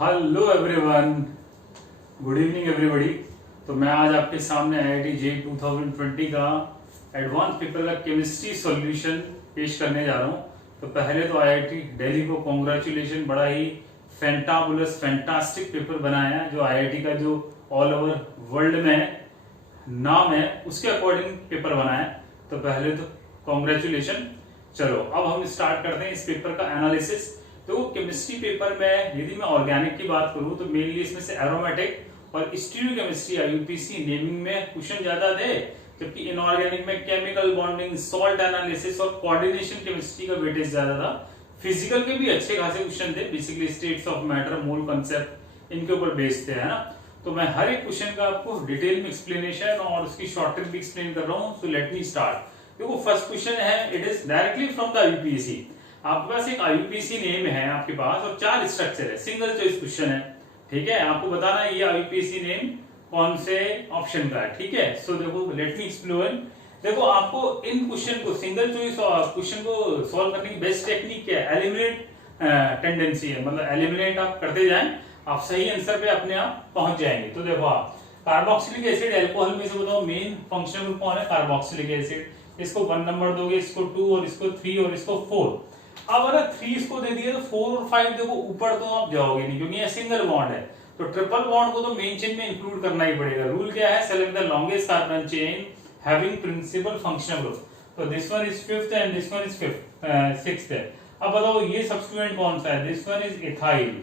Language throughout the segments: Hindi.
Hello everyone, good evening everybody. तो मैं आज आपके सामने आईआईटी जेईई 2020 का एडवांस पेपर का केमिस्ट्री सॉल्यूशन पेश करने जा रहा हूं। तो पहले तो आईआईटी दिल्ली को कॉन्ग्रेचुलेशन, बड़ा ही फैंटाबुलस फैंटास्टिक पेपर बनाया है जो आईआईटी का जो ऑल ओवर वर्ल्ड में नाम है उसके अकॉर्डिंग पेपर बनाया है। तो पहले तो कॉन्ग्रेचुलेशन। चलो अब हम स्टार्ट करते हैं इस पेपर का एनालिसिस। तो केमिस्ट्री पेपर में यदि मैं ऑर्गेनिक की बात करूं तो मेनली इसमें से एरोमेटिक और स्टीरियोकेमिस्ट्री या यूपीसी नेमिंग में क्वेश्चन ज्यादा थे, जबकि इनऑर्गेनिक में केमिकल बॉन्डिंग, सॉल्ट एनालिसिस और कोऑर्डिनेशन केमिस्ट्री का वेटेज ज्यादा था। फिजिकल के भी अच्छे खासे क्वेश्चन थे, basically states of matter, mole concept, इनके ऊपर बेस्ड थे, है ना। तो मैं हर एक क्वेश्चन का आपको डिटेल में एक्सप्लेनेशन और उसकी शॉर्ट ट्रिक भी एक्सप्लेन कर रहा हूं। So let me start. देखो फर्स्ट क्वेश्चन है, it is directly from the UPSC. आपके पास एक आईयूपीएससी नेम है आपके पास और 4 स्ट्रक्चर है, सिंगल चॉइस क्वेश्चन है, ठीक है। आपको बताना है ये आईयूपीएससी नेम कौन से ऑप्शन का है, ठीक है। सो देखो लेट मी एक्सप्लेन। देखो आपको इन क्वेश्चन को, सिंगल चॉइस क्वेश्चन को सॉल्व करने की बेस्ट टेक्निक क्या है? एलिमिनेट टेंडेंसी है, मतलब एलिमिनेट आप करते जाएं, आप सही आंसर पे अपने आप पहुंच जाएंगे। तो देखो आप कार्बोक्सिलिक एसिड, अल्कोहल में से बताओ मेन फंक्शनल ग्रुप कौन है? Carboxylic acid. इसको 1 नंबर दोगे, इसको 2 और इसको 3 और इसको 4। अब अगर 3 इसको दे दिए तो 4 और 5 देखो ऊपर तो आप जाओगे नहीं, क्योंकि ये सिंगल बॉन्ड है। तो ट्रिपल बॉन्ड को तो मेन चेन में इंक्लूड करना ही पड़ेगा। रूल क्या है? Select the longest carbon chain having principal functional group. तो this one is 5th and this one is 6th है। अब बताओ ये सब्स्टिट्यूएंट कौन सा है? दिस वन इज इथाइल,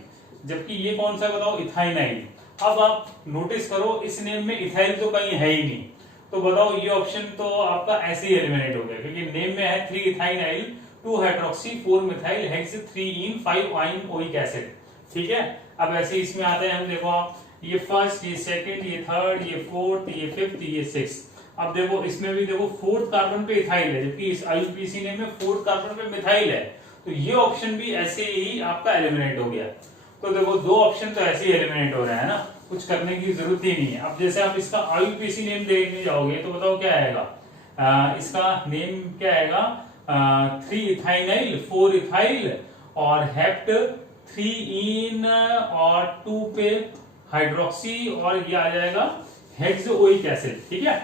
जबकि ये कौन सा बताओ? इथाइनाइल। अब आप नोटिस करो इस नेम में इथाइल तो कहीं है ही नहीं, तो बताओ ये ऑप्शन तो आपका ऐसे ही एलिमिनेट हो गया, क्योंकि नेम में है 3 इथाइनाइल 2 हाइड्रोक्सी 4 मिथाइल हेक्स 3 इन 5 आइन ओइक एसिड, ठीक है। अब ऐसे इसमें आते हैं हम, देखो आप ये फर्स्ट, ये सेकंड, ये थर्ड, ये फोर्थ, ये फिफ्थ, ये सिक्स्थ। अब देखो इसमें भी देखो 4th कार्बन पे इथाइल है, जबकि इस आईयूपीएससी नेम में 4th कार्बन पे मिथाइल है। तो ये ऑप्शन भी ऐसे ही आपका एलिमिनेट हो गया। तो देखो 2 ऑप्शन तो ऐसे ही एलिमिनेट हो रहे हैं ना, कुछ करने की जरूरत ही नहीं है। अब जैसे आप इसका आईयूपीएससी नेम देखने जाओगे तो बताओ क्या आएगा? इसका नेम क्या आएगा? 3 इथाइनाइल 4 इथाइल और हेप्ट 3 इन और 2 पे हाइड्रोक्सी और ये आ जाएगा हेक्सोइक एसिड, ठीक है।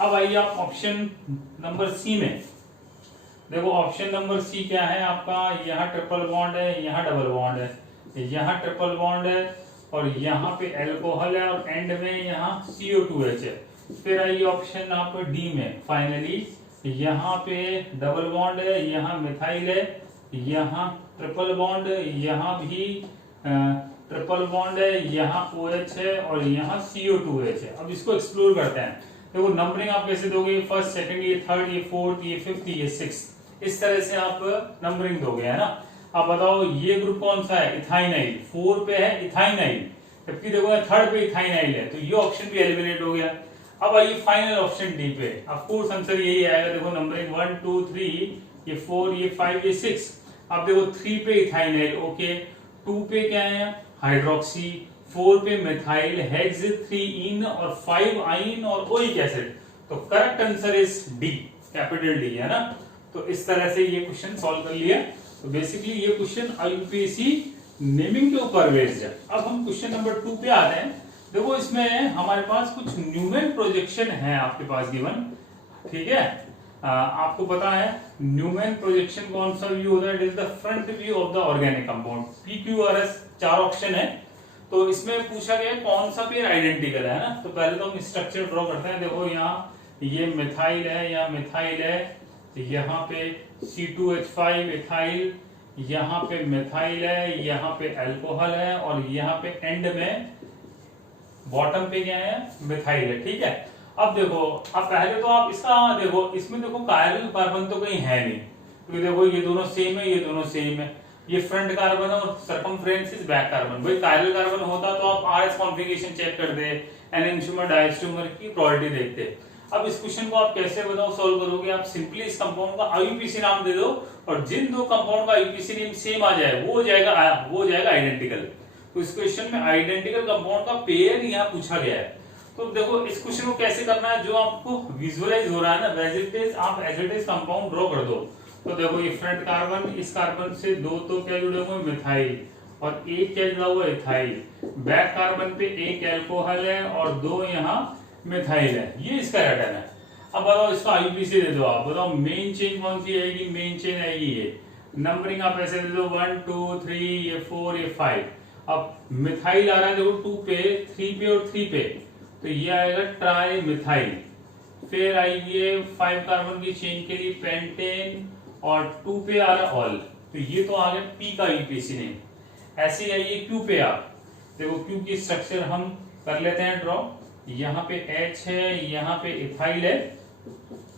अब आइए आप ऑप्शन नंबर सी में देखो। ऑप्शन नंबर सी क्या है आपका? यहाँ ट्रिपल बॉन्ड है, यहाँ डबल बॉन्ड है, यहाँ ट्रिपल बॉन्ड है और यहाँ पे अल्कोहल है और एंड में यहाँ CO2H है। फिर आइए ऑप्शन आप डी में, फाइनली यहाँ पे डबल बॉन्ड है, यहाँ मिथाइल है, यहाँ ट्रिपल बॉन्ड, यहाँ भी ट्रिपल बॉन्ड है, यहाँ OH है और यहाँ CO2H है। अब इसको एक्सप्लोर करते हैं। देखो नंबरिंग आप कैसे दोगे? फर्स्ट, सेकंड, ये थर्ड, ये फोर्थ, ये फिफ्थ, ये सिक्स्थ, इस तरह से आप नंबरिंग दोगे, है ना। अब बताओ ये ग्रुप कौन सा है? इथाइनाइल। 4 पे है इथाइनाइल, जबकि देखो थर्ड पे इथाइनाइल है, तो ये ऑप्शन भी एलिमिनेट हो गया। अब आइए फाइनल ऑप्शन डी पे। ऑफ कोर्स आंसर यही आएगा। देखो नंबरिंग 1 2 3, ये 4, ये 5, ये 6। अब देखो 3 पे इथाइनाइल, ओके। 2 पे क्या है? हाइड्रोक्सी। 4 पे मिथाइल हेक्स 3 इन और 5 आइन और ओइक एसिड। तो correct answer is D, capital D, है ना। तो इस तरह से ये क्वेश्चन सॉल्व कर लिया। तो बेसिकली ये क्वेश्चन आईयूपीएससी नेमिंग के ऊपर बेस्ड है। अब हम क्वेश्चन नंबर 2 पे आ रहे हैं। देखो इसमें हमारे पास कुछ न्यूमेन प्रोजेक्शन है आपके पास गिवन, ठीक है। आपको पता है न्यूमेन प्रोजेक्शन कौन सा व्यू होता है? It is the front view of the organic compound. PQRS 4 option है। तो इसमें पूछा गया कौन सा पेयर आइडेंटिकल है ना। तो पहले तो हम स्ट्रक्चर ड्रॉ करते हैं। देखो यहाँ ये मिथाइल है, यहाँ मिथाइल है, यहाँ पे C2H5 इथाइल, यहाँ पे मिथाइल है, यहाँ पे अल्कोहल है और यहाँ पे एंड में बॉटम पे क्या है? मिथाइल है, ठीक है। अब देखो, अब पहले तो आप इसका देखो, इसमें देखो कायरल कार्बन तो कहीं है नहीं, क्योंकि देखो ये दोनों सेम है, ये दोनों सेम है, ये फ्रंट कार्बन है और सरकमफ्रेंस इज बैक कार्बन। भाई कायरल कार्बन होता तो आप RS कॉन्फ़िगरेशन चेक कर दे, एनेंटियोमर डायस्टेरोमर की प्रॉपर्टी देखते। अब इस क्वेश्चन को आप कैसे बताओ सॉल्व करोगे? आप सिंपली इस कंपाउंड का आईयूपीएससी नाम दे दो और जिन 2 कंपाउंड का आईयूपीएससी नेम सेम आ जाए वो हो जाएगा आइडेंटिकल। तो इस क्वेश्चन में आइडेंटिकल कंपाउंड का पेयर यहाँ पूछा गया है। तो देखो इस क्वेश्चन को कैसे करना है, जो आपको विजुअलाइज हो रहा है ना, एज इट इज आप as it is compound draw कर दो। तो देखो ये फ्रंट कार्बन, इस कार्बन से 2 तो क्या जुड़े हुए? मिथाइल। और एक क्या जुड़ा हुआ है, इथाइल। बैक कार्बन पे एक एल्कोहल है और 2 यहाँ मिथाइल है। ये इसका पैटर्न है। अब बताओ इसका आईयूपीसी दे दो। आप बताओ मेन चेन कौन सी आएगी, मेन चेन आएगी ये। नंबरिंग आप ऐसे दे दो 1 2 3, ये 4, ये 5। अब मिथाइल आ रहा है देखो 2 पे, 3 पे और 3 पे, तो ये आएगा ट्राई मिथाइल। फिर आइए 5 कार्बन की चेन के लिए पेंटेन और 2 पे आ रहा ऑल, तो ये तो आ गया पी का यूपीसी नेम। ऐसे ही आइए क्यू पे। आप देखो क्यू की स्ट्रक्चर हम कर लेते हैं ड्रॉ। यहाँ पे H है, यहाँ पे इथाइल है,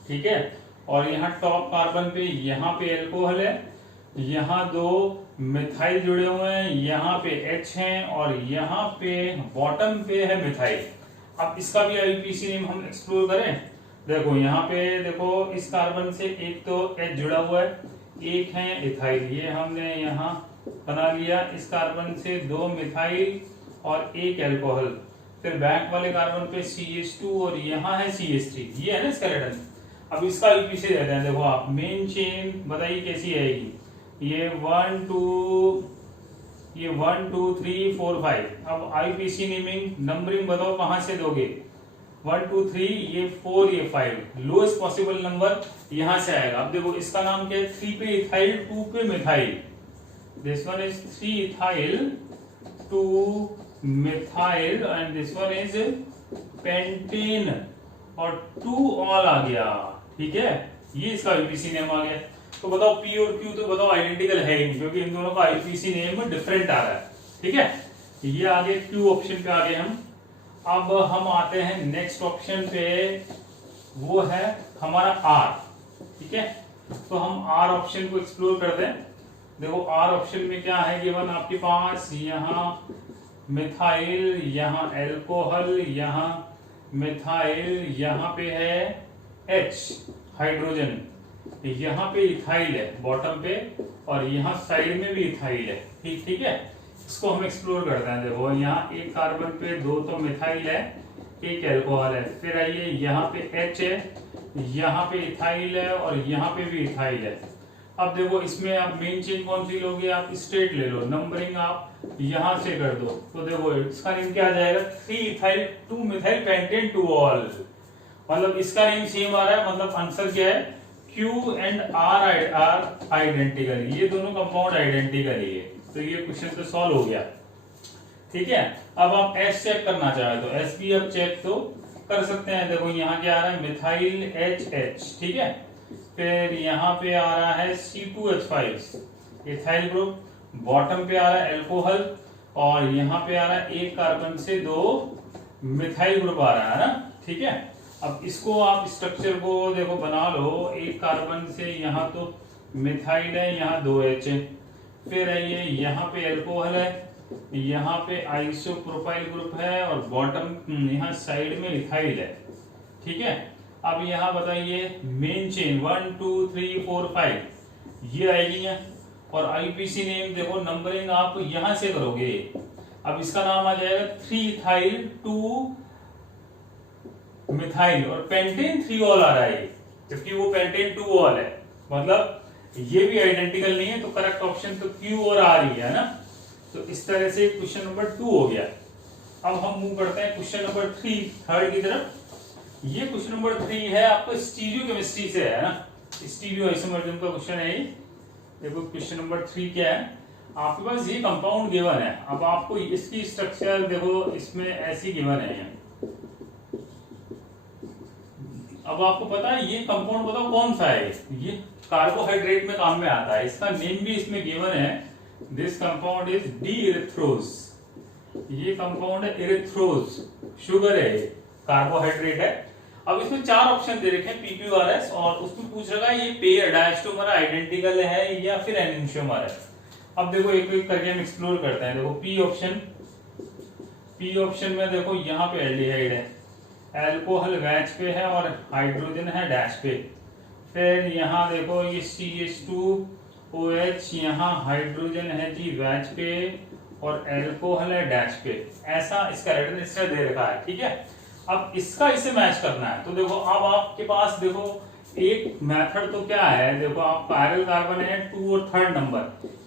ठीक है, और यहाँ टॉप कार्बन पे यहाँ पे एल्कोहल है, यहाँ 2 मिथाइल जुड़े हुए हैं, यहाँ पे H है और यहाँ पे बॉटम पे है मिथाइल। अब इसका भी आईयूपीसी नेम हम एक्सप्लोर करें। देखो यहाँ पे देखो इस कार्बन से एक तो H जुड़ा हुआ है, एक है इथाइल, ये हमने यहाँ बना लिया। इस कार्बन से 2 मिथाइल और एक एल्कोहल। फिर बैक वाले कार्बन पे CH2 और यहाँ है CH3, ये है ना स्केलेटन। अब इसका आईयूपीसी देते हैं। देखो आप मेन चेन बताइए कैसी आएगी। ये 1 2, ये 1 2 3 4 5। अब आईयूपीसी नेमिंग नंबरिंग बताओ कहां से दोगे। 1 2 3, ये 4, ये 5। लोएस्ट पॉसिबल नंबर यहां से आएगा। अब देखो इसका नाम क्या है, 3 पे इथाइल 2 पे methyl. This one is 3 ethyl 2 methyl and this one is pentane और 2 ऑल आ गया, ठीक है। ये इसका आईयूपीसी नेम आ गया। तो बताओ पी और क्यू तो बताओ आइडेंटिकल है ही नहीं, क्योंकि इन दोनों का आईयूपीसी नेम डिफरेंट आ रहा है, ठीक है। ये आगे क्यू ऑप्शन पे आ गए हम। अब हम आते हैं नेक्स्ट ऑप्शन पे, वो है हमारा आर, ठीक है। तो हम आर ऑप्शन को एक्सप्लोर करते हैं। देखो आर ऑप्शन में क्या है गिवन आपके पास, यहाँ मिथाइल, यहाँ एल्कोहल, यहाँ मिथाइल, यहाँ पे है H हाइड्रोजन, यहाँ पे इथाइल है बॉटम पे और यहाँ साइड में भी इथाइल है, ठीक है। इसको हम एक्सप्लोर करते हैं। देखो यहाँ एक कार्बन पे 2 तो मिथाइल है, एक एल्कोहल है। फिर आइए यहाँ पे H है, यहाँ पे इथाइल है और यहाँ पे भी इथाइल है। अब देखो इसमें आप मेन चेन कौन सी लोगे, आप स्ट्रेट ले लो। नंबरिंग आप यहाँ से कर दो, तो देखो इसका नेम क्या आ जाएगा, 3 इथाइल 2 मिथाइल पेंटेन 2 ऑल। मतलब इसका नेम सेम आ रहा है, मतलब आंसर क्या है, Q and R are identical, ये दोनों कंपाउंड आइडेंटिकल ही है। तो ये क्वेश्चन तो सॉल्व हो गया, ठीक है। अब आप S चेक करना चाहे तो S भी अब चेक तो कर सकते हैं। देखो यहाँ क्या आ रहा है, मिथाइल HH, ठीक है। फिर यहाँ पे आ रहा है C2H5 इथाइल ग्रुप, बॉटम पे आ रहा है एल्कोहल और यहाँ पे आ रहा है एक कार्बन से 2 मिथाइल ग्रुप आ रहा है ना, ठीक है। अब इसको आप स्ट्रक्चर को देखो बना लो। एक कार्बन से यहाँ तो मिथाइल है, यहाँ 2H है। फिर है ये यहाँ पे एल्कोहल है, यहाँ पे आइसोप्रोपाइल ग्रुप है और बॉटम यहाँ साइड में इथाइल है, ठीक है। अब यहाँ बताइए मेन चेन 1 2 3 4 5 ये आएगी है। और आईयूपीसी नेम देखो नंबरिंग आप यहां से करोगे। अब इसका नाम आ जाएगा 3 इथाइल 2 मिथाइल और पेंटेन 3 ऑल आ रहा है, जबकि वो पेंटेन 2 ऑल है। मतलब ये भी आइडेंटिकल नहीं है, तो करेक्ट ऑप्शन तो क्यू और आर ही है ना। तो इस तरह से क्वेश्चन नंबर 2 हो गया। अब हम मूव करते हैं क्वेश्चन नंबर 3 थर्ड की तरफ। ये क्वेश्चन नंबर 3 है आपको स्टीरियो केमिस्ट्री से है ना, स्टीरियो आइसोमरिज्म का क्वेश्चन है ये। देखो क्वेश्चन नंबर 3 क्या है, आपके पास ये कंपाउंड गिवन है। अब आपको इसकी स्ट्रक्चर देखो, इसमें ऐसी गिवन है। अब आपको पता है ये कंपाउंड बताओ कौन सा है, ये कार्बोहाइड्रेट में काम में आता है। इसका नेम भी इसमें गिवन है, दिस कंपाउंड इज डी इरिथ्रोज। ये कंपाउंड है इरिथ्रोज, शुगर है, कार्बोहाइड्रेट है। अब इसमें 4 ऑप्शन दे रखे हैं PQRS और उसमें पूछ रखा है ये पेयर डायस्टोमर आइडेंटिकल है या फिर एनेंटियोमर है। अब देखो एक एक करके हम एक्सप्लोर करते हैं। देखो पी ऑप्शन में देखो यहाँ पे एल्डिहाइड है, एल्कोहल वैच पे है और हाइड्रोजन है डैश पे। फिर यहाँ देखो ये CH2OH, यहाँ हाइड्रोजन है जी वैच पे और एल्कोहल है डैश पे। ऐसा इसका रेडन स्ट्रक्चर दे रखा है, ठीक है। अब इसका इसे मैच करना है, तो देखो अब आपके पास देखो एक मेथड तो क्या है, देखो आप पैरेलल कार्बन है 2 और 3rd नंबर,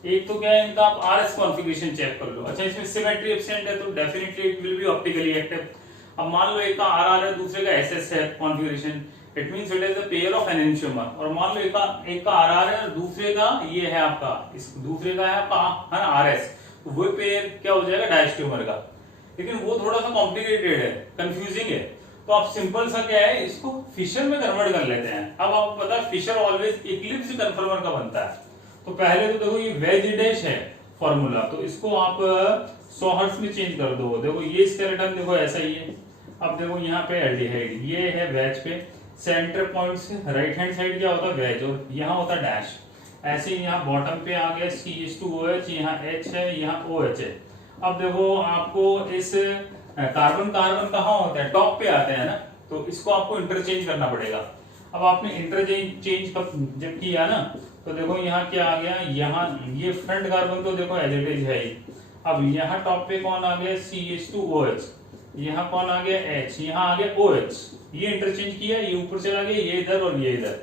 एक तो क्या है इनका, आप आरएस कॉन्फ़िगरेशन चेक कर लो। अच्छा, इसमें सिमेट्री एब्सेंट है तो definitely it will be optically active. अब मान लो एक का आरआर है, दूसरे का एसएस है configuration, it means it is a pair of enantiomer. और मान लो एक का आरआर है और दूसरे का ये है आपका, इस दूसरे का है आपका है ना आरएस, तो वो पेयर क्या हो जाएगा, डायस्ट्रोमर का। लेकिन वो थोड़ा सा कॉम्प्लिकेटेड है, कंफ्यूजिंग है, तो आप सिंपल सा क्या है, इसको फिशर में कन्वर्ट कर लेते हैं। अब आपको पता है फिशर ऑलवेज इक्लिप्स कन्फर्मर का बनता है। तो पहले तो देखो ये वेज डैश है फॉर्मूला, तो इसको आप 100 हर्ट्ज में चेंज कर दो। देखो ये स्केलेटन देखो ऐसा ही है। अब देखो यहाँ पे एल्डिहाइड, ये है वेज पे, सेंटर पॉइंट से राइट हैंड साइड क्या होता है वेज, और यहाँ होता है डैश। ऐसे ही यहाँ बॉटम पे आ गया CH2OH, यहाँ H है, यहाँ OH है। अब देखो आपको इस कार्बन कहाँ होता है, टॉप पे आते हैं ना, तो इसको आपको इंटरचेंज करना पड़ेगा। अब आपने इंटरचेंज जब किया ना, तो देखो यहाँ क्या आ गया, यहाँ ये फ्रंट कार्बन तो देखो एज इट इज है ही। अब यहाँ टॉप पे कौन आ गया, CH2OH, यहाँ कौन आ गया H, यहाँ आ गया OH। ये इंटरचेंज किया, ये ऊपर चला गया, ये इधर और ये इधर।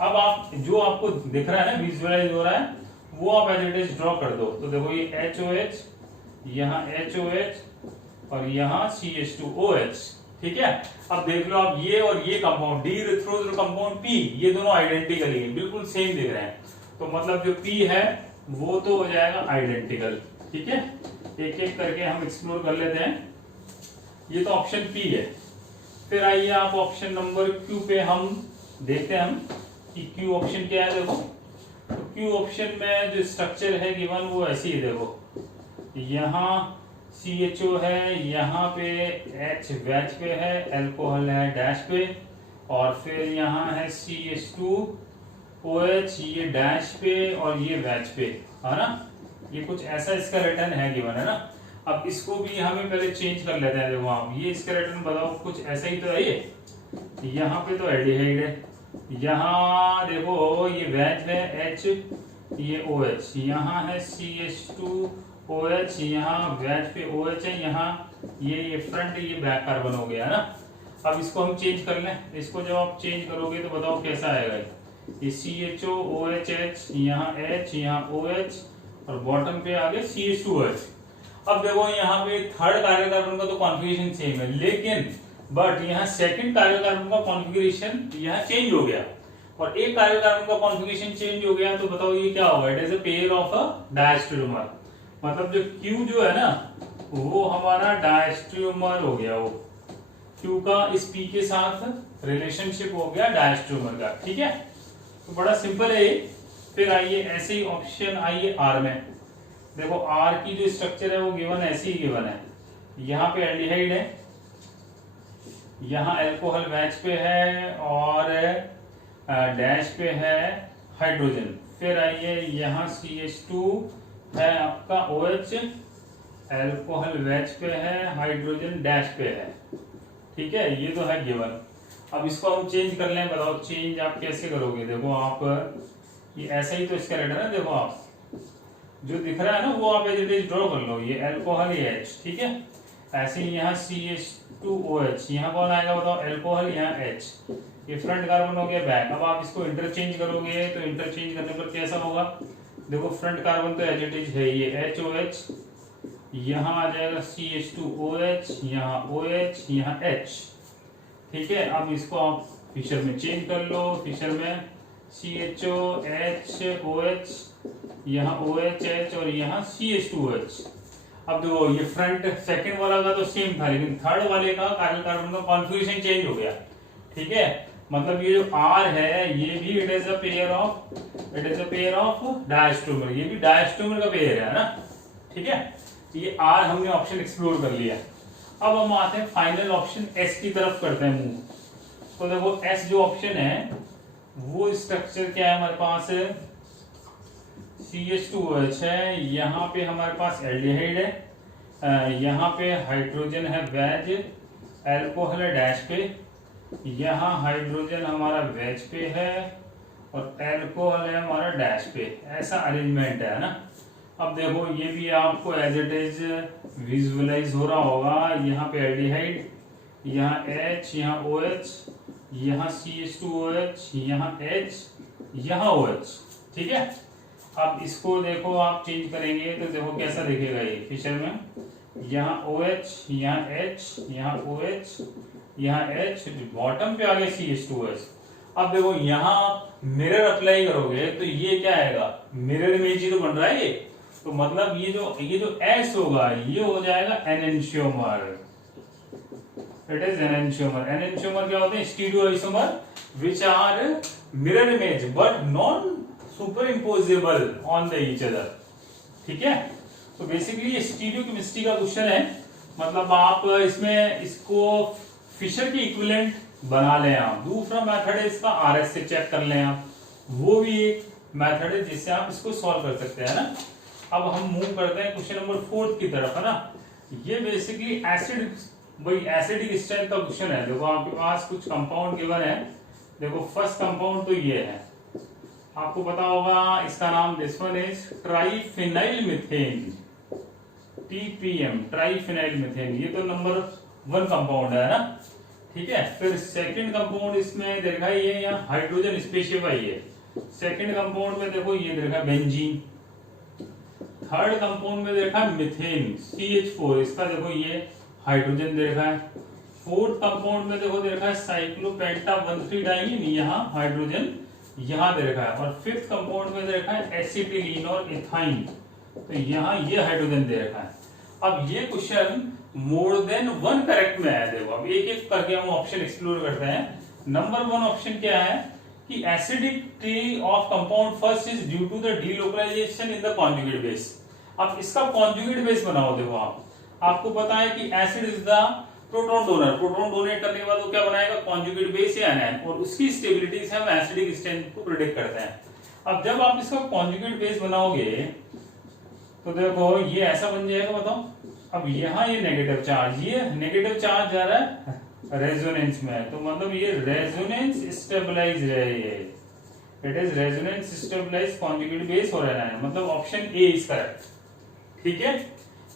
अब आप जो आपको दिख रहा है ना, विजुअलाइज हो रहा है, वो आप एज इट इज ड्रॉ कर दो। तो देखो ये HOH, यहाँ HOH और यहाँ CH2OH, ठीक है। अब देख लो आप ये और ये compound D electrode compound P, ये दोनों आइडेंटिकली है, बिल्कुल सेम दिख रहे हैं। तो मतलब जो P है वो तो हो जाएगा आइडेंटिकल, ठीक है। एक एक करके हम एक्सप्लोर कर लेते हैं। ये तो ऑप्शन P है। फिर आइए आप ऑप्शन नंबर Q पे हम देखते हैं हम कि Q ऑप्शन क्या है। देखो तो Q ऑप्शन में जो स्ट्रक्चर है गिवन वो ऐसी है। देखो यहाँ CHO है, यहाँ पे H वैच पे है, एल्कोहल है डैश पे, और फिर यहाँ है CH2OH, ये डैश पे और ये वैच पे, है ना। ये कुछ ऐसा इसका रिटर्न है गिवन, है ना। अब इसको भी हमें पहले चेंज कर लेते हैं। देखो आप ये इसका रिटर्न बताओ, कुछ ऐसा ही तो है। ये यहाँ पे तो एल्डिहाइड है, यहाँ देखो ये वैच है H, ये OH, यहाँ है CH2OH, यहाँ वैच पे OH है, यहाँ ये फ्रंट ये बैक कार्बन हो गया, है ना। अब इसको हम चेंज कर लें। इसको जब आप चेंज करोगे तो बताओ कैसा आएगा। ये CHOOHH, यहाँ H, यहाँ OH और बॉटम पे आ गया CH2OH। अब देखो यहाँ पे थर्ड कार्बन कार्बन का तो कॉन्फ़िगरेशन सेम है, लेकिन बट यहाँ सेकंड कार्बन कार्बन का कॉन्फ़िगरेशन यहाँ चेंज हो गया और एक कार्बन कार्बन का कॉन्फ़िगरेशन चेंज हो गया। तो बताओ ये क्या होगा, it is a pair of a diastereomer. मतलब जो Q जो है ना वो हमारा डायस्ट्रोमर हो गया, वो Q का इस P के साथ रिलेशनशिप हो गया डायस्ट्रोमर का, ठीक है। तो बड़ा सिंपल है ये। फिर आइए ऐसे ही ऑप्शन आइए R में। देखो R की जो स्ट्रक्चर है वो गिवन ऐसी ही गिवन है। यहाँ पे एल्डिहाइड है, यहाँ एल्कोहल वैच पे है और डैश पे है हाइड्रोजन। फिर आइए यहाँ CH2 है आपका OH, एल्कोहल वैच पे है, हाइड्रोजन डैश पे है, ठीक है। ये तो है गिवन। अब इसको हम चेंज कर लें, बताओ चेंज आप कैसे करोगे। देखो आप ये ऐसा ही तो इसका रिटर्न है। देखो आप जो दिख रहा है ना वो आप एज इट इज ड्रॉ कर लो, ये एल्कोहल ये H, ठीक है। ऐसे ही यहाँ CH2OH, यहाँ कौन आएगा बताओ, एल्कोहल, यहाँ H, ये फ्रंट कार्बन हो गया बैक। अब आप इसको इंटरचेंज करोगे तो इंटरचेंज करने पर कैसा होगा। देखो फ्रंट कार्बन तो एज इट इज है, ये HOH, यहाँ आ जाएगा CH2OH, यहाँ OH, यहाँ H, ठीक है। अब इसको आप फिशर में चेंज कर लो। फिशर में CHOH, यहाँ OH और यहाँ CH2OH। अब देखो ये फ्रंट सेकंड वाला का तो सेम था, लेकिन थर्ड वाले का कार्बन कार्बन का कॉन्फ़िगरेशन चेंज हो गया, ठीक है। मतलब ये जो R है ये भी it is a pair of diastereomer, ये भी डायस्ट्रोमर का पेयर है ना, ठीक है। ये R हमने ऑप्शन एक्सप्लोर कर लिया। अब हम आते हैं फाइनल ऑप्शन S की तरफ करते हैं मूव। तो देखो S जो ऑप्शन है वो स्ट्रक्चर क्या है हमारे पास, CH2OH है, यहाँ पे हमारे पास एल्डिहाइड है, यहाँ पे हाइड्रोजन है वेज, एल्कोहल है डैश पे, यहाँ हाइड्रोजन हमारा वेज पे है और एल्कोहल है हमारा डैश पे। ऐसा अरेंजमेंट है ना। अब देखो ये भी आपको एज इट इज विजुअलाइज हो रहा होगा। यहाँ पे एल्डिहाइड, यहाँ H, यहाँ OH, यहाँ CH2OH, यहाँ H, यहाँ OH, ठीक है। अब इसको देखो आप चेंज करेंगे तो देखो कैसा दिखेगा ये फिशर में, यहाँ OH, यहाँ H, यहाँ OH, यहाँ H, बॉटम पे आ गया CH2S। अब देखो यहाँ मिरर अप्लाई करोगे तो ये क्या आएगा, मिरर इमेज ही तो बन रहा है ये, तो मतलब ये जो S होगा ये हो जाएगा enantiomer. It is enantiomer. Enantiomer क्या होते हैं, stereoisomer which are mirror image but non super imposable on the each other. ठीक है, तो बेसिकली ये स्टीरियोकेमिस्ट्री का क्वेश्चन है, मतलब आप इसमें इसको फिशर की इक्विवेलेंट बना लें आप। दूसरा मेथड है इसका RS से चेक कर लें आप, वो भी एक मेथड है जिससे आप इसको सॉल्व कर सकते हैं ना। अब हम मूव करते हैं क्वेश्चन नंबर 4 की तरफ, है ना। ये बेसिकली एसिड, वही एसिडिक स्ट्रेंथ का क्वेश्चन है। देखो आपके पास कुछ कंपाउंड गिवन है, देखो फर्स्ट कंपाउंड तो ये है, आपको पता होगा इसका नाम, this one is triphenyl methane, TPM, triphenyl methane. ये तो नंबर 1 कंपाउंड है ना। ठीक है, फिर सेकंड कंपाउंड इसमें देखा ये यहाँ हाइड्रोजन स्पेसिफाई है। सेकंड कंपाउंड में देखो ये देखा बेंजीन। थर्ड कंपाउंड में देखा मिथेन CH4, इसका देखो ये हाइड्रोजन देखा है। फोर्थ कंपाउंड में देखो देखा है साइक्लोपेंटा 1,3 डाइमीन, यहाँ हाइड्रोजन यहाँ दे रखा है। और फिफ्थ कंपाउंड में दे रखा है एसिटिलीन और इथाइन, तो यहाँ ये हाइड्रोजन दे रखा है। अब ये क्वेश्चन मोर देन 1 करेक्ट में है। देखो अब एक एक करके हम ऑप्शन एक्सप्लोर करते हैं। नंबर 1 ऑप्शन क्या है कि acidity of compound first is due to the delocalisation in the conjugate base. अब इसका कॉन्जुगेट बेस बनाओ। देखो आपको पता है कि acid is the proton donor, proton donate करने के बाद वो क्या बनाएगा, कॉन्जुगेट बेस या एनायन, और उसकी स्टेबिलिटी से हम एसिडिक स्ट्रेंथ को प्रेडिक्ट करते हैं। अब जब आप इसका कॉन्जुगेट बेस बनाओगे तो देखो ये ऐसा बन जाएगा, बताओ। अब यहाँ ये नेगेटिव चार्ज, ये नेगेटिव चार्ज जा रहा है रेजोनेंस में, तो मतलब ये रेजोनेंस स्टेबलाइज है, it is resonance stabilise conjugate base और एनायन, मतलब ऑप्शन ए इज करेक्ट। ठीक है,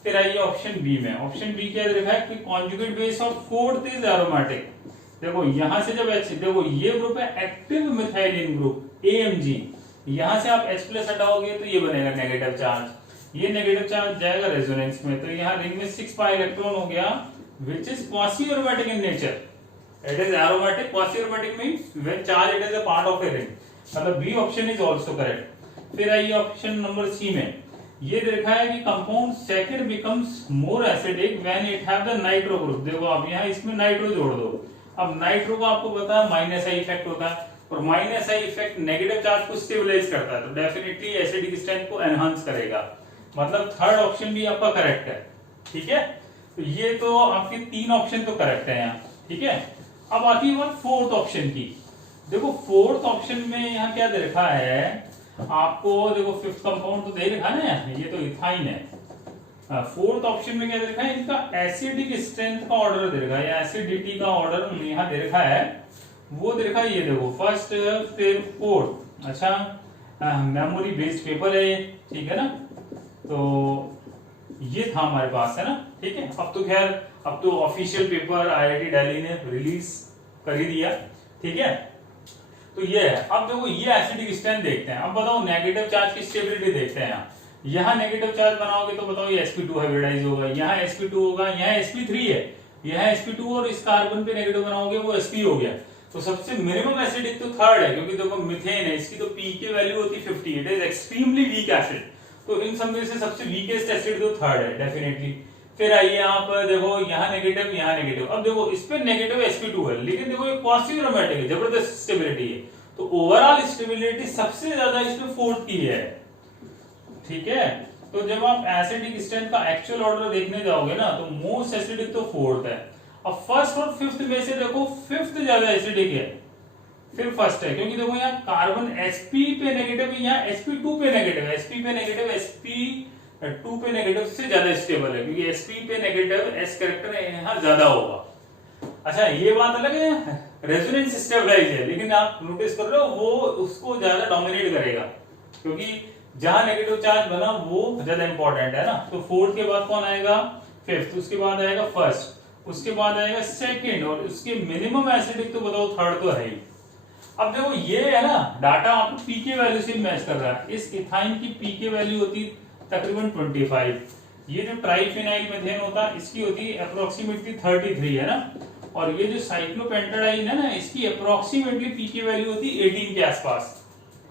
फिर आइए ऑप्शन बी में। ऑप्शन बी क्या लिखा है कि conjugate base of fourth is aromatic. देखो यहां से जब H, देखो ये ग्रुप है एक्टिव मिथाइलिन ग्रुप AMG, यहां से आप H+ हटाओगे तो ये बनेगा नेगेटिव चार्ज, ये नेगेटिव चार्ज जाएगा रेजोनेंस में, तो यहाँ रिंग में 6 पाई इलेक्ट्रॉन हो गया which is quasi aromatic in nature. It is aromatic, quasi aromatic means when charge it is a part of a ring, मतलब B option is also correct. फिर आइए ऑप्शन नंबर सी में, ये देखा है कि compound second becomes more acidic when it have the nitro group. देखो आप यहाँ इसमें नाइट्रो जोड़ दो। अब नाइट्रो को आपको पता है माइनस आई इफेक्ट होता है, और minus I effect negative charge को स्टेबलाइज करता है, तो डेफिनेटली एसिडिक स्ट्रेंथ को एनहांस करेगा, मतलब थर्ड ऑप्शन भी आपका करेक्ट है। ठीक है, तो ये तो आपके 3 ऑप्शन तो करेक्ट है यहाँ। ठीक है, अब आती है बात फोर्थ ऑप्शन की। देखो फोर्थ ऑप्शन में यहाँ क्या दे रखा है आपको, देखो फिफ्थ कंपाउंड तो दे रखा है ना, ये तो इथाइन है। फोर्थ ऑप्शन में क्या दे रखा है, इनका एसिडिक स्ट्रेंथ का ऑर्डर दे रखा है, या एसिडिटी का ऑर्डर यहाँ दे रखा है, वो दे रखा है। ये देखो फर्स्ट फिर फोर्थ, अच्छा मेमोरी बेस्ड पेपर है ये, ठीक है ना, तो ये था हमारे पास, है ना। ठीक है, अब तो खैर अब तो ऑफिशियल पेपर IIT दिल्ली ने रिलीज कर ही दिया। ठीक है, तो ये है। अब देखो ये एसिडिक स्ट्रेंथ देखते हैं। अब बताओ नेगेटिव चार्ज की स्टेबिलिटी देखते हैं। यहाँ नेगेटिव चार्ज बनाओगे तो बताओ ये sp2 हाइब्रिडाइज होगा, यहाँ sp2 होगा, यहाँ sp3 है, यहाँ sp2 और इस कार्बन पे नेगेटिव बनाओगे वो sp हो गया। तो सबसे मिनिमम एसिडिक तो थर्ड है, क्योंकि देखो मिथेन है, इसकी तो पी की वैल्यू होती है 50, it is extremely weak acid, तो इन सब में से सबसे वीकेस्ट एसिड तो थर्ड है डेफिनेटली। फिर आइए आप देखो यहाँ नेगेटिव, यहाँ नेगेटिव। अब देखो इस पे नेगेटिव sp2 है, लेकिन देखो ये क्वासी एरोमेटिक है, जबरदस्त स्टेबिलिटी है, तो ओवरऑल स्टेबिलिटी सबसे ज्यादा इसमें फोर्थ की है। ठीक है, तो जब आप एसिडिक स्ट्रेंथ का एक्चुअल ऑर्डर देखने जाओगे ना, तो मोस्ट एसिडिक तो फोर्थ है। अब फर्स्ट और फिफ्थ में से देखो फिफ्थ ज्यादा एसिडिक है, फिर फर्स्ट है, क्योंकि देखो यहाँ कार्बन sp पे नेगेटिव है, यहाँ sp2 पे नेगेटिव है, sp पे नेगेटिव, sp2 पे नेगेटिव से ज्यादा स्टेबल है, क्योंकि sp पे नेगेटिव s कैरेक्टर यहाँ ज्यादा होगा। अच्छा ये बात अलग है, रेजोनेंस स्टेबलाइज है, लेकिन आप नोटिस कर रहे हो वो उसको ज्यादा डोमिनेट करेगा, क्योंकि जहां नेगेटिव चार्ज बना वो ज्यादा इंपॉर्टेंट है ना। तो फोर्थ के बाद कौन आएगा, फिफ्थ, उसके बाद आएगा फर्स्ट, उसके बाद आएगा सेकंड, और उसके मिनिमम एसिडिक तो बताओ थर्ड तो है ही। अब देखो ये है ना डाटा आपको पीके वैल्यू से मैच कर रहा है। इस इथाइन की पीके वैल्यू होती तकरीबन 25। ये जो ट्राइफेनाइल मीथेन होता है इसकी होती है अप्रोक्सीमेटली 33 है ना। और ये जो साइक्लोपेंटाडाइन है ना इसकी अप्रोक्सीमेटली पीके वैल्यू होती है 18 के आसपास,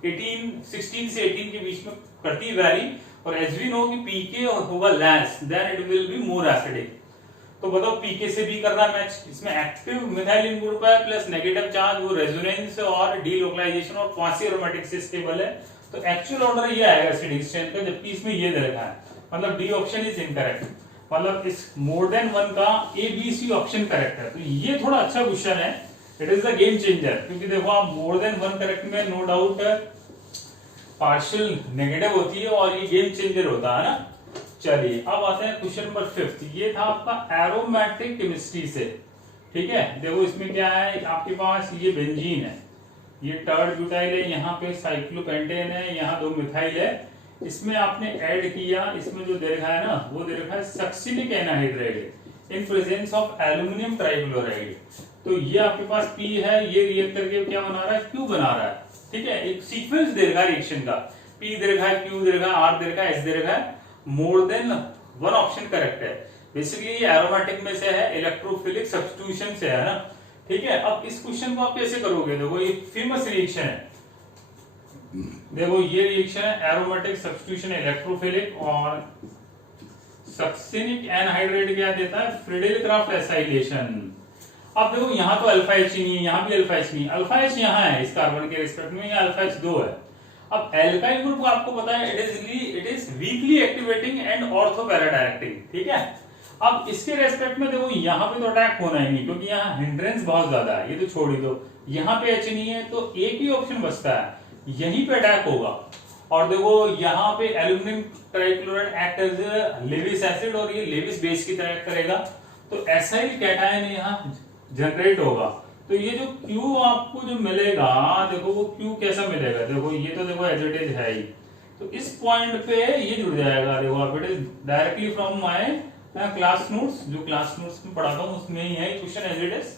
16 से 18 के बीच में करती है वैरी। और एज वी नो कि पीके होगा less than it will be more acidic. तो बताओ पीके से भी करना मैच, इसमें एक्टिव मिथाइलिन ग्रुप है प्लस नेगेटिव चार्ज, वो रेजोनेंस और डीलोकलाइजेशन और क्वासी एरोमेटिक से स्टेबल है। तो एक्चुअल ऑर्डर ये आएगा एसिडिक स्ट्रेंथ का, जबकि इसमें ये दे रखा है, मतलब डी ऑप्शन इज इनकरेक्ट। मतलब इस मोर देन 1 का A B C option correct है। तो ये थोड़ा अच्छा क्वेश्चन है, it is the game changer. क्योंकि देखो आप मोर देन 1 करेक्ट में नो डाउट पार्शियल नेगेटिव होती है और ये गेम चेंजर होता है ना। चलिए अब आते हैं क्वेश्चन नंबर 5। ये था आपका एरोमेटिक केमिस्ट्री से, ठीक है। देखो इसमें क्या है आपके पास, ये बेंजीन है, ये टर्ड ब्यूटाइल है, यहाँ पे साइक्लोपेंटेन है, यहाँ 2 मिथाइल है। इसमें आपने ऐड किया, इसमें जो दे रखा है ना वो दे रखा है succinic anhydride in presence of aluminium trichloride. तो ये आपके पास P है, ये रिएक्ट करके क्या बना रहा है, Q बना रहा है, ठीक है। एक सीक्वेंस दे रखा है रिएक्शन का, P दे रखा है, Q दे रखा है, R दे रखा है, S दे रखा है। मोर देन 1 ऑप्शन करेक्ट है। बेसिकली ये एरोमेटिक में से है, इलेक्ट्रोफिलिक सब्स्टिट्यूशन से है ना, ठीक है। अब इस क्वेश्चन को आप कैसे करोगे, देखो ये फेमस रिएक्शन है, देखो ये रिएक्शन है एरोमेटिक सब्स्टिट्यूशन इलेक्ट्रोफिलिक, और सक्सिनिक एनहाइड्राइड क्या देता है, फ्रीडेल-क्राफ्ट एसाइलेशन। अब देखो यहाँ तो अल्फा एच नहीं है, यहाँ भी अल्फा एच नहीं, अल्फा एच यहाँ है इस कार्बन के रिस्पेक्ट में, यहाँ अल्फा एच 2 है। अब एल्काइल ग्रुप आपको पता है it is weekly activating and ortho para directing, ठीक है। अब इसके रेस्पेक्ट में देखो यहाँ पे तो अटैक होना ही नहीं, क्योंकि यहाँ हिंड्रेंस बहुत ज्यादा है, ये तो छोड़ ही दो। यहाँ पे एच नहीं है तो एक ही ऑप्शन बचता है, यहीं पे अटैक होगा। और देखो यहाँ पे aluminium trichloride act as Lewis acid, और ये लेविस बेस की तरह करेगा, तो एसाइल कैटायन यहाँ जनरेट होगा। तो ये जो Q आपको जो मिलेगा, देखो वो Q कैसा मिलेगा, देखो ये तो देखो एज इट इज है ही, तो इस पॉइंट पे ये जुड़ जाएगा। देखो आप it is directly from my class notes, जो क्लास नोट्स में पढ़ाता हूँ उसमें ही है क्वेश्चन एज इट इज।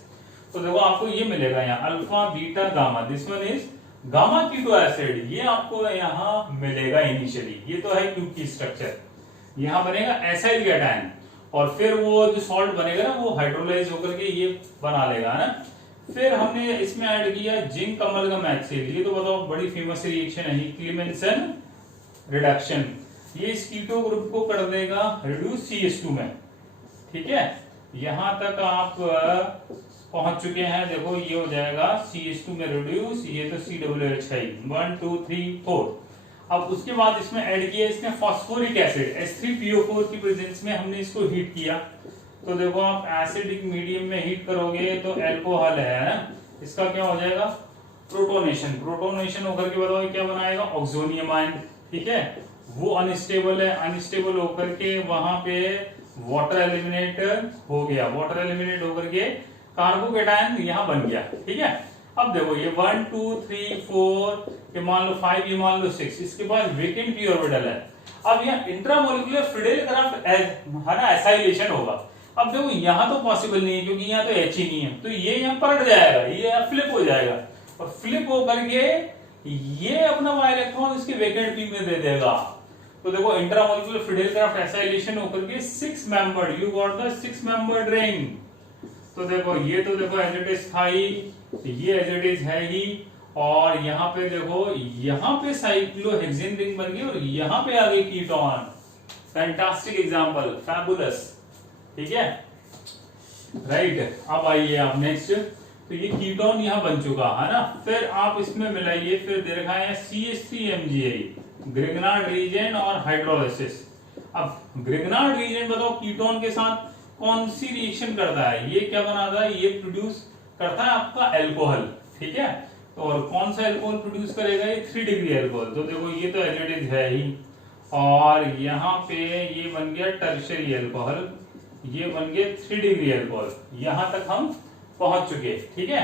तो देखो आपको ये मिलेगा यहाँ alpha beta gamma, this one is gamma keto acid, ये आपको यहाँ मिलेगा इनिशियली। ये तो है Q की स्ट्रक्चर, यहाँ बनेगा एसाइल कैटायन, और फिर वो जो सॉल्ट बनेगा ना वो हाइड्रोलाइज होकर के ये बना लेगा ना। फिर हमने इसमें ऐड किया जिंक अमलगम एसिड, ये तो बताओ बड़ी फेमस रिएक्शन है, क्लीमेंसन रिडक्शन। ये इस कीटो ग्रुप को कर देगा रिड्यूस CH2 में, ठीक है। यहां तक आप पहुंच चुके हैं, देखो ये हो जाएगा CH2 में रिड्यूस, ये तो COOH है 1 2 3 4। अब उसके बाद इसमें ऐड किया इसमें फास्फोरिक एसिड H3PO4 की प्रेजेंस में हमने इसको हीट किया। तो देखो आप एसिडिक मीडियम में हीट करोगे तो अल्कोहल है ना, इसका क्या हो जाएगा प्रोटोनेशन, प्रोटोनेशन होकर के बताओ क्या बनाएगा ऑक्सोनियम आयन, ठीक है। वो अनस्टेबल है, अनस्टेबल होकर के वहां पे वाटर एलिमिनेट हो गया, वाटर एलिमिनेट होकर के कार्बोकेटायन यहां बन गया, ठीक है। अब देखो ये 1 2 3 4, ये मान लो 5, ये मान लो 6, इसके बाद वेकेंट पी ऑर्बिटल है। अब यहाँ इंट्रामोलिकुलर फ्रीडेल-क्राफ्ट है ना एसाइलेशन होगा। अब देखो यहाँ तो पॉसिबल नहीं है क्योंकि यहाँ तो H ही नहीं है, तो ये यहाँ पलट जाएगा, ये यहाँ फ्लिप हो जाएगा, और फ्लिप होकर के ये अपना वाई इलेक्ट्रॉन इसके वेकेंट पी में दे देगा। तो देखो इंट्रामोलिकुलर फ्रीडेल-क्राफ्ट एसाइलेशन होकर के 6 membered, you got the 6 membered ring. तो देखो ये तो देखो एज इट इज था ही, ये एज इट इज है ही, और यहाँ पे देखो यहाँ पे साइक्लोहेक्सेन रिंग बन गई और यहाँ पे आ गई कीटोन। फैंटास्टिक एग्जांपल, फैबुलस, ठीक है राइट। अब आइए आप नेक्स्ट, तो ये कीटोन यहाँ बन चुका है ना। फिर आप इसमें मिलाइए, फिर दे रखा है CH3MgI, ग्रिग्नार्ड रीजेंट और हाइड्रोलाइसिस। अब ग्रिग्नार्ड रीजेंट बताओ कीटोन के साथ कौन सी रिएक्शन करता है, ये क्या बनाता है, ये प्रोड्यूस करता है आपका अल्कोहल, ठीक है। तो और कौन सा अल्कोहल प्रोड्यूस करेगा, ये 3 डिग्री अल्कोहल। तो देखो ये तो एज इट इज है ही, और यहाँ पे ये बन गया टर्शियरी अल्कोहल, ये बन गया 3 डिग्री अल्कोहल। यहां तक हम पहुंच चुके, ठीक है।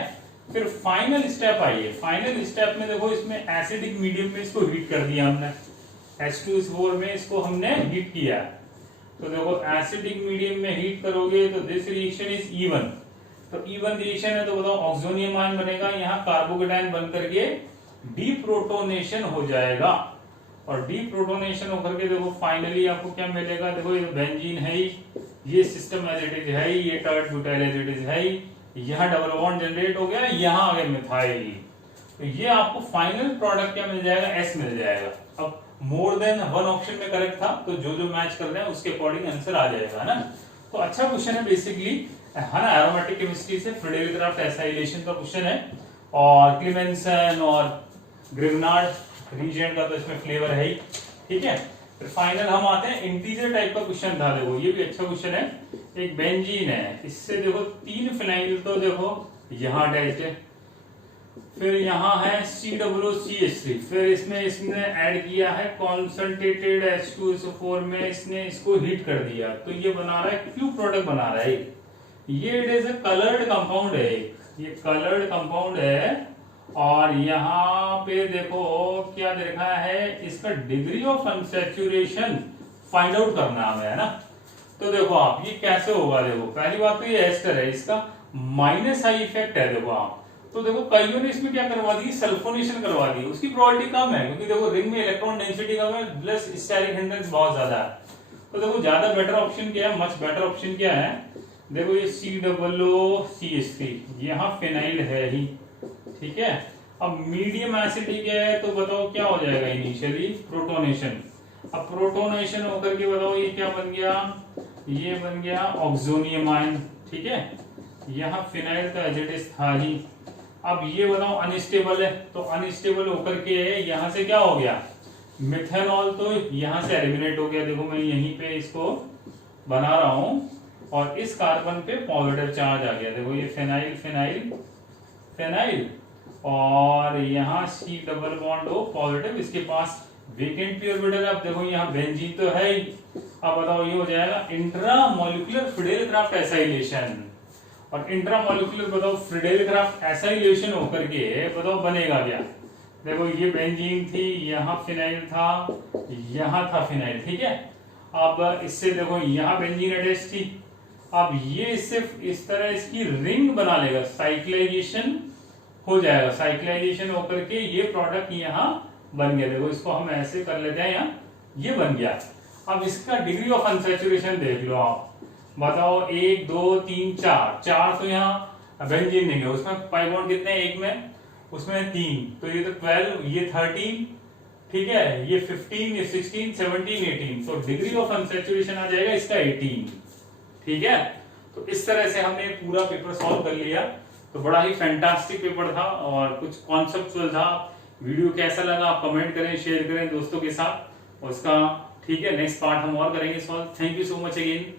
फिर फाइनल स्टेप आइए, फाइनल स्टेप में देखो इसमें एसिडिक मीडियम में इसको हीट कर दिया हमने, H2SO4 में इसको हमने हीट किया। तो देखो एसिडिक मीडियम में हीट करोगे तो दिस रिएक्शन इज इवन, तो E1 रिएक्शन है तो बताओ ऑक्सोनियम आयन बनेगा, यहाँ कार्बोकेटायन बन करके डीप्रोटोनेशन हो जाएगा, और डीप्रोटोनेशन होकर के देखो फाइनली आपको क्या मिलेगा, देखो ये बेंजीन है ही, ये सिस्टम एज इट इज है ही, ये tert butyl as it is है ही, यहाँ डबल बॉन्ड जनरेट हो गया, यहाँ आ गया मिथाइल, तो ये आपको फाइनल प्रोडक्ट क्या मिल जाएगा, एस मिल जाएगा। अब मोर देन वन ऑप्शन में करेक्ट था, तो जो जो मैच कर रहे हैं उसके अकॉर्डिंग आंसर आ जाएगा, है ना। तो अच्छा क्वेश्चन है बेसिकली, है ना, एरोमेटिक केमिस्ट्री से फ्रीडेल क्राफ्ट एसाइलेशन का क्वेश्चन है, और क्लीमेंसन और ग्रिग्नार्ड रीजेंट का तो इसमें फ्लेवर है ही, ठीक है। फिर फाइनल हम आते हैं, इंटीजर टाइप का क्वेश्चन था, देखो ये भी अच्छा क्वेश्चन है। एक बेंजीन है, इससे देखो 3 फिनाइल तो देखो यहाँ अटैच्ड है, फिर यहाँ है COOCH3, फिर इसमें इसने ऐड किया है कॉन्सेंट्रेटेड H2SO4 में, इसने इसको हीट कर दिया, तो ये बना रहा है क्यू प्रोडक्ट बना रहा है, ये it is a coloured compound है, ये कलर्ड कंपाउंड है, और यहाँ पे देखो क्या देखा है, इसका degree of unsaturation find out करना है ना। तो देखो आप ये कैसे होगा, देखो पहली बात तो ये एस्टर है, इसका माइनस आई इफेक्ट है, देखो आप, तो देखो कईयों ने इसमें क्या करवा दी, सल्फोनेशन करवा दी, उसकी प्रोबेबिलिटी कम है, क्योंकि देखो रिंग में इलेक्ट्रॉन डेंसिटी कम है, प्लस स्टेरिक हिंड्रेंस बहुत ज्यादा है। तो देखो ज्यादा बेटर ऑप्शन क्या है, मच बेटर ऑप्शन क्या है, देखो ये COOCH3, यहाँ फिनाइल है ही, ठीक है। अब मीडियम एसिडिक है, तो बताओ क्या हो जाएगा, इनिशियली प्रोटोनेशन, अब प्रोटोनेशन होकर के बताओ ये क्या बन गया, ये बन गया ऑक्सोनियम आयन, ठीक है। यहाँ फिनाइल तो एजिटिस था ही, अब ये बताओ अनस्टेबल है, तो अनस्टेबल होकर के यहाँ से क्या हो गया, मिथेनॉल, तो यहाँ से एलिमिनेट हो गया, देखो मैं यहीं पे इसको बना रहा हूं, और इस कार्बन पे पॉजिटिव चार्ज आ गया, देखो ये फिनाइल फिनाइल फिनाइल, और यहाँ C double bond O positive, इसके पास वेकेंट पी ऑर्बिटल, अब देखो यहाँ बेंजीन तो है ही, अब बताओ ये हो जाएगा इंट्रामोलिकुलर फ्रीडेल क्राफ्ट एसाइलेशन, और इंट्रामोलिकुलर बताओ फ्रीडेल क्राफ्ट एसाइलेशन होकर के बताओ बनेगा क्या, देखो ये बेंजीन थी, यहाँ फिनाइल था, यहाँ था फिनाइल, ठीक है। अब इससे देखो यहाँ बेंजीन अटैच थी, अब ये सिर्फ इस तरह इसकी रिंग बना लेगा, साइक्लाइजेशन हो जाएगा, साइक्लाइजेशन होकर के ये प्रोडक्ट यहाँ बन गया, देखो इसको हम ऐसे कर लेते हैं, यहाँ ये बन गया। अब इसका डिग्री ऑफ अनसैचुरेशन देख लो आप, बताओ 1 2 3 4 तो यहाँ बेंजीन नहीं है, उसमें पाई बॉन्ड कितने हैं, एक में, उसमें 3, तो ये तो 12, ये 13, ठीक है, ये 15, ये 16, 17, 18, तो डिग्री ऑफ अनसैचुरेशन आ जाएगा इसका 18, ठीक है। तो इस तरह से हमने पूरा पेपर सॉल्व कर लिया, तो बड़ा ही फैंटास्टिक पेपर था और कुछ कॉन्सेप्चुअल था। वीडियो कैसा लगा आप कमेंट करें, शेयर करें दोस्तों के साथ, और उसका ठीक है नेक्स्ट पार्ट हम और करेंगे solve. Thank you so much again.